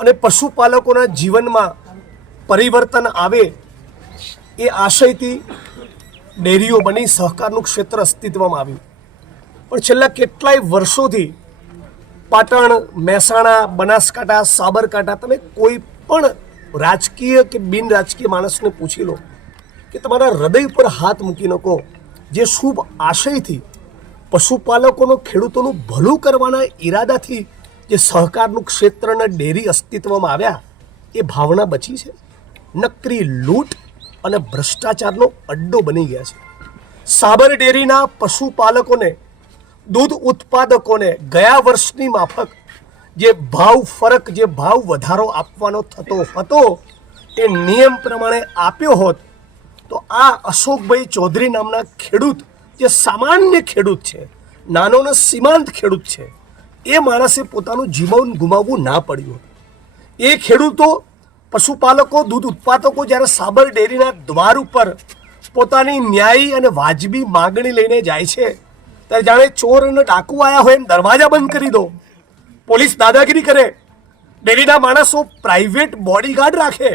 અને પશુપાલકોના જીવનમાં પરિવર્તન આવે એ આશયથી ડેરીઓ બની સહકારનું ક્ષેત્ર અસ્તિત્વમાં આવ્યું. પણ છેલ્લા કેટલાય વર્ષોથી પાટણ, મહેસાણા, બનાસકાંઠા, સાબરકાંઠા તમે કોઈ પણ રાજકીય કે બિન રાજકીય માણસને પૂછી લો કે તમારા હૃદય પર હાથ મૂકીને કહો, જે શુભ આશયથી પશુપાલકોનો, ખેડૂતોનું ભલું કરવાના ઈરાદાથી જે સહકારનું ક્ષેત્ર અને ડેરી અસ્તિત્વમાં આવ્યા, એ ભાવના બચી છે. નકરી લૂંટ અને ભ્રષ્ટાચારનો અડ્ડો બની ગયા છે. સાબર ડેરીના પશુપાલકોને, દૂધ ઉત્પાદકોને ગયા વર્ષની માફક જે ભાવ ફરક, જે ભાવ વધારો આપવાનો થતો હતો એ નિયમ પ્રમાણે આપ્યો હોત તો આ અશોકભાઈ ચૌધરી નામના ખેડૂત, જે સામાન્ય ખેડૂત છે, નાનો ને સીમાંત ખેડૂત છે, એ માણસે પોતાનું જીવન ગુમાવવું ના પડ્યું. એ ખેડૂતો, પશુપાલકો, દૂધ ઉત્પાદકો જ્યારે સાબર ડેરીના દ્વાર ઉપર પોતાની ન્યાયી અને વાજબી માગણી લઈને જાય છે ત્યારે જાણે ચોર અને ડાકુ આવ્યા હોય એમ દરવાજા બંધ કરી દો, પોલીસ દાદાગીરી કરે, ડેરીના માણસો પ્રાઇવેટ બોડીગાર્ડ રાખે.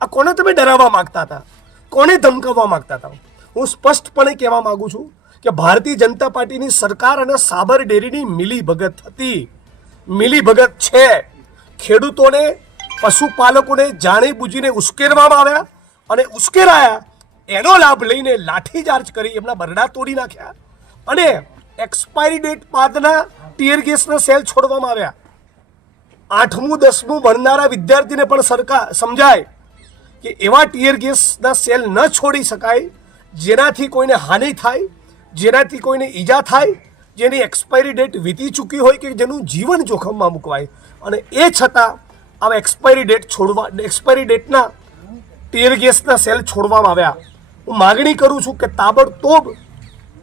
આ કોને તમે ડરાવવા માંગતા હતા? કોને ધમકાવવા માંગતા હતા? હું સ્પષ્ટપણે કહેવા માંગુ છું કે ભારતીય જનતા પાર્ટીની સરકાર અને સાબર ડેરીની મિલીભગત હતી, મિલીભગત છે. ખેડૂતોને, પશુપાલકોને જાણી બૂજીને ઉશ્કેરવામાં આવ્યા અને ઉશ્કેરાયા, એનો લાભ લઈને લાઠીચાર્જ કરી એમના બરડા તોડી નાખ્યા અને એક્સપાયરી ડેટ બાદના ટીયર ગેસના સેલ છોડવામાં આવ્યા. 8મું 10મું ભણનારા વિદ્યાર્થીને પણ સરકાર સમજાય કે એવા ટીયર ગેસના સેલ ન છોડી શકાય જેનાથી કોઈને હાનિ થાય, જેનાથી કોઈને ઈજા થાય, જેની એક્સપાયરી ડેટ વીતી ચૂકી હોય કે જેનું જીવન જોખમમાં મૂકવાય. અને એ છતાં આવા એક્સપાયરી ડેટના ટીયર ગેસના સેલ છોડવામાં આવ્યા. હું માગણી કરું છું કે તાબડતોબ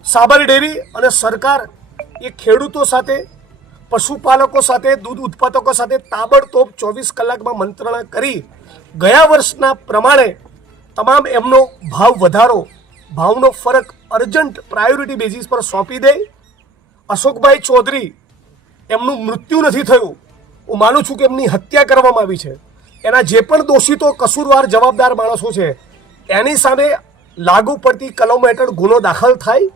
સાબર ડેરી અને સરકાર એ ખેડૂતો સાથે, પશુપાલકો સાથે, દૂધ ઉત્પાદકો સાથે તાબડતોબ 24 કલાકમાં મંત્રણા કરી ગયા વર્ષના પ્રમાણે તમામ એમનો ભાવ વધારો, ભાવનો ફરક અર્જન્ટ પ્રાયોરિટી બેઝિસ પર સોંપી દે. અશોકભાઈ ચૌધરી, એમનું મૃત્યુ નથી થયું, હું માનું છું કે એમની હત્યા કરવામાં આવી છે. એના જે પણ દોષિતો, કસૂરવાર, જવાબદાર માણસો છે એની સામે લાગુ પડતી કલમો હેઠળ ગુનો દાખલ થાય.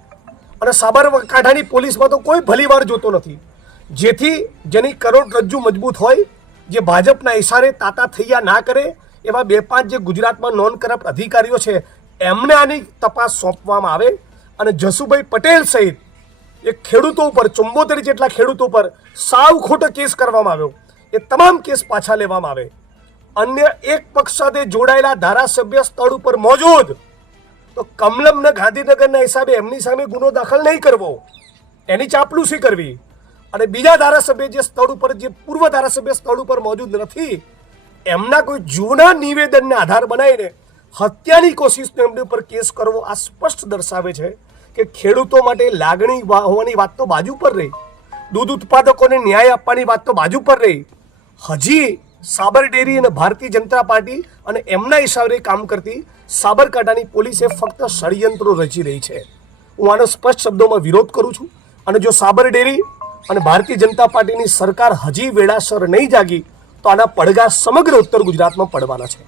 અને સાબરકાંઠાની પોલીસમાં તો કોઈ ભલીવાર જોતો નથી, જેથી જેની કરોડરજ્જુ મજબૂત હોય, જે ભાજપના ઇશારે તાતા થૈયા ના કરે એવા 2-5 જે ગુજરાતમાં નોન કરપ્ટ અધિકારીઓ છે એમને આની તપાસ સોંપવામાં આવે અને જસુભાઈ પટેલ સહિત એ ખેડૂતો ઉપર, 74 જેટલા ખેડૂતો પર સાવ ખોટો કેસ કરવામાં આવ્યો, એ તમામ કેસ પાછા લેવામાં આવે. અન્ય એક પક્ષ સાથે જોડાયેલા ધારાસભ્ય સ્થળ ઉપર મોજૂદ તો કમલમ ને ગાંધીનગરના હિસાબે એમની સામે ગુનો દાખલ નહીં કરવો, એની ચાપલુસી કરવી. અને બીજા ધારાસભ્ય જે સ્થળ ઉપર, જે પૂર્વ ધારાસભ્ય સ્થળ ઉપર મોજૂદ નથી, એમના કોઈ જૂના નિવેદનને આધાર બનાવીને હત્યાની કોશિશનો એમની ઉપર કેસ કરવો, આ સ્પષ્ટ દર્શાવે છે કે ખેડૂતો માટે લાગણી હોવાની વાત તો બાજુ પર રહી, દૂધ ઉત્પાદકોને ન્યાય આપવાની વાત તો બાજુ પર રહી, હજી સાબર ડેરી અને ભારતીય જનતા પાર્ટી અને એમના ઈશારે કામ કરતી સાબરકાંઠાની પોલીસે ફક્ત ષડયંત્રો રચી રહી છે. હું આનો સ્પષ્ટ શબ્દોમાં વિરોધ કરું છું. અને જો સાબર ડેરી અને ભારતીય જનતા પાર્ટીની સરકાર હજી વેળાસર નહીં જાગી તો આના પડઘા સમગ્ર ઉત્તર ગુજરાતમાં પડવાના છે.